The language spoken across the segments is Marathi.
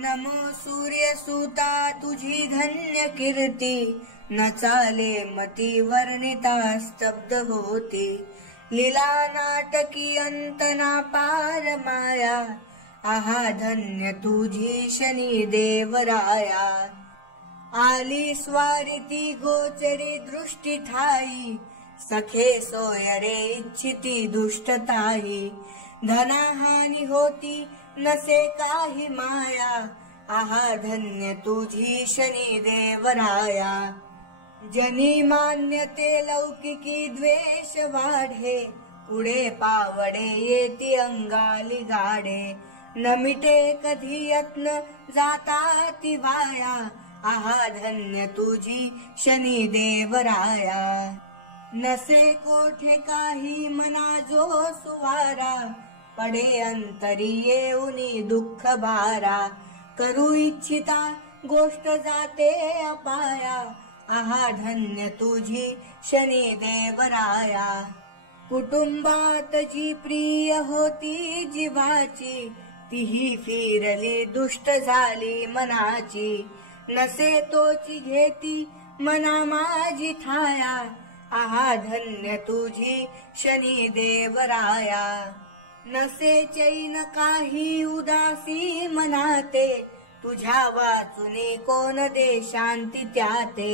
नमो सूर्यसुता तुझी धन्य कीर्ती, न चाले मती वर्णिता स्तब्ध होती। लीला नाटकी अंतना पार माया, आहा धन्य तुझी शनी देवराया। आली स्वारिती गोचरी दृष्टी ठाई, सखे सोयरे इच्छिती दुष्टताई। धनाहानी होती नसे काही माया, आहा धन्य तुझी शनी देवराया। जनी मान्यते लौकिकी द्वेष वाढे, पुढे पावडे येती अंगाली गाडे। न मिटे कधी यत्न जाता ती वाया, आहा धन्य तुझी शनी देवराया। नसे कोठे काही मना जो सुवारा, पडे अंतरी येऊनी दुःख भारा। करू इच्छिता गोष्ट जाते अपाया, आहा धन्य तुझी शनी देवराया। कुटुंबात जी प्रिय होती जीवाची, तीही फिरली दुष्ट झाली मनाची। नसे तोची घेती मना माझी ठाया, आहा धन्य तुझी शनी देवराया। नसे चैन काही उदासी मनाते, तुझ्या वाचुनी कोण दे शांती त्याते।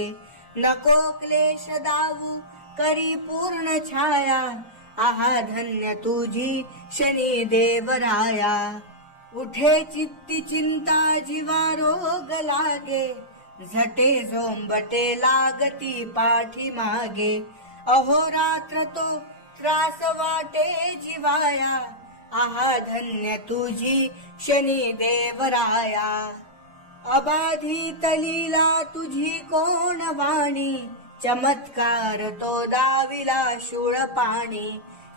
नको क्लेश दावू करी पूर्ण छाया, आहा धन्य तुझी शनी देवराया। उठे चित्ती चिंता जीवा रोग लागे, झटे झोंबटे लागती पाठी मागे। अहोरात्र तो त्रास वाटे जीवाया, आहा धन्य तुझी शनी देवराया। अबाधित लीला तुझी कोण वाणी, चमत्कार तो दाविला शूळ पाणी।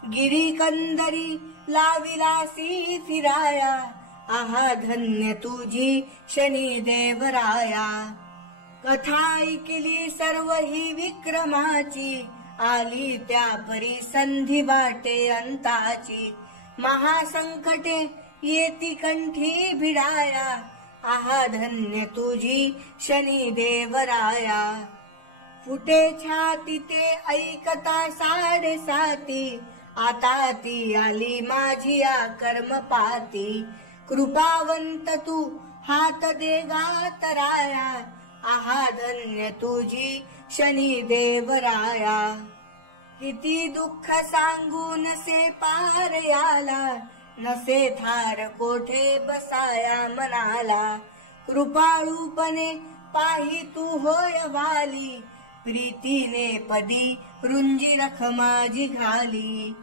गिरी कंदरी लाविलासी फिराया, आहा धन्य तुझी शनी देवराया। कथा ऐकली सर्व ही विक्रमाची, आली त्या परी संधी वाटे अंताची। महासंकटे येती कंठी भिडाया, आहा धन्य तुझी शनी देवराया। फुटे छाती ते ऐकता साडेसाती, आता ती आली माझी या कर्मपाती। कृपावंत तू हात दे गातराया, आहा धन्य तुझी शनी देवराया। किती दुःख सांगू नसे पार याला, नसे थार कोठे बसाया मनाला। कृपाळूपणे पाही तू होय वाली, प्रीतीने पदी रुंजी रख माझी घाली।